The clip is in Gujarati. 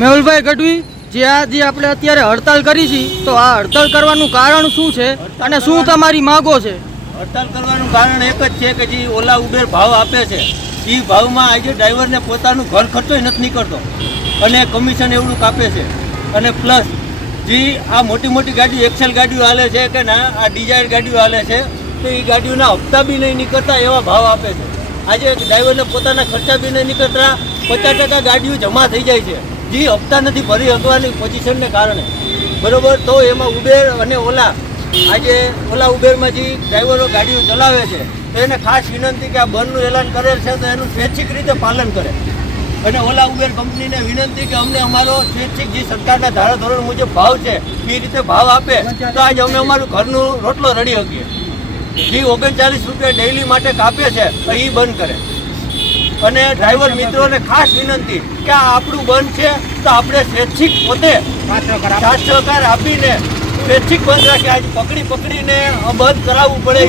મેહુલભાઈ ગઢવી જે આ જે આપણે અત્યારે હડતાલ કરી છે તો આ હડતાલ કરવાનું કારણ શું છે અને શું તમારી માગો છે? હડતાલ કરવાનું કારણ એક જ છે કે જે ઓલા ઉબેર ભાવ આપે છે એ ભાવમાં આજે ડ્રાઈવરને પોતાનું ઘર ખર્ચોય નથી નીકળતો. અને કમિશન એવડું કાપે છે. અને પ્લસ જે આ મોટી મોટી ગાડીઓ એક્સેલ ગાડીઓ હાલે છે કે ના આ ડિઝાયર ગાડીઓ હાલે છે તો એ ગાડીઓના હપ્તા બી નહીં નીકળતા એવા ભાવ આપે છે. આજે ડ્રાઈવરને પોતાના ખર્ચા બી નહીં નીકળતા પચાસ ટકા ગાડીઓ જમા થઈ જાય છે. જે હપ્તા નથી ભરી શકવાની પોઝિશનને કારણે. બરોબર? તો એમાં ઉબેર અને ઓલા, આજે ઓલા ઉબેરમાં જે ડ્રાઈવરો ગાડીઓ ચલાવે છે, તો એને ખાસ વિનંતી કે આ બંધનું એલાન કરેલ છે તો એનું સ્વૈચ્છિક રીતે પાલન કરે. અને ઓલા ઉબેર કંપનીને વિનંતી કે અમને અમારો સ્વૈચ્છિક જે સરકારના ધારાધોરણ મુજબ ભાવ છે, એ રીતે ભાવ આપે, તો આજે અમે અમારું ઘરનું રોટલો રડી શકીએ. જે ઓગણચાલીસ રૂપિયા ડેઇલી માટે કાપે છે, તો એ બંધ કરે. અને ડ્રાઈવર મિત્રોને ખાસ વિનંતી કે આ આપણું બંધ છે, તો આપણે સ્વૈચ્છિક પોતે સાથ સહકાર આપીને સ્વૈચ્છિક બંધ રાખે આજે પકડી પકડીને બંધ કરાવવું પડે